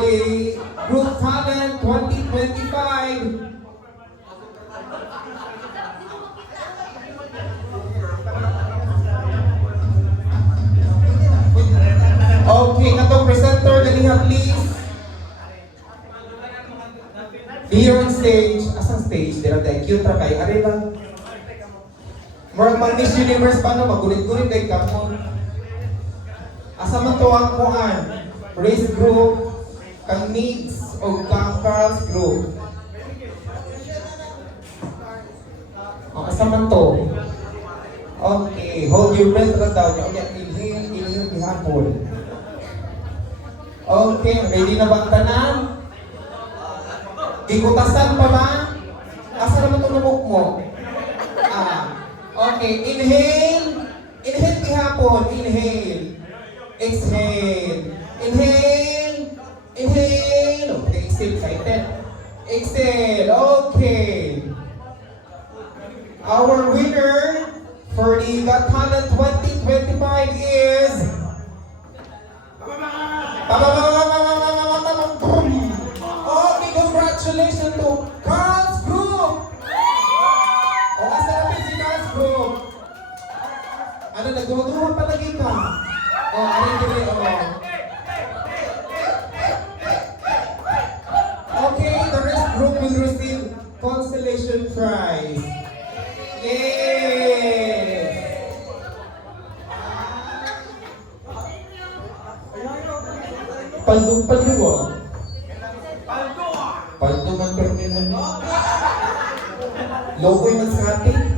for the Group Talent 2025. Okay, katong presenter, ganiha please. Here on stage, asang stage? Dira tayo, cute ra kay, are ba? Murag mag Miss Universe pa no, magulit-gulit kay kamo. Asa man to ang kuan? Race group, kang needs, o kang Carl's group. O, asa man to? Okay, hold your breath ra daw. Inhale gihapon. Okay, ready na ba ang tanan? Ikutasan pa ba? Asa naman itong lumok mo? Okay, inhale. Inhale gihapon. Inhale. Exhale. Inhale. Inhale. Okay, exhale. Excited. Exhale. Okay. Our winner for the Got Talent 2025 is... Congratulations to Carl's Group! O, asa natin si Carl's Group? Ano, nagduduhan pa lagi ka? O, ano yung dili, o. Okay, the rest group will receive consolation prize. Yay! Paldo. Paldo man terminal. Logo'y mas hati.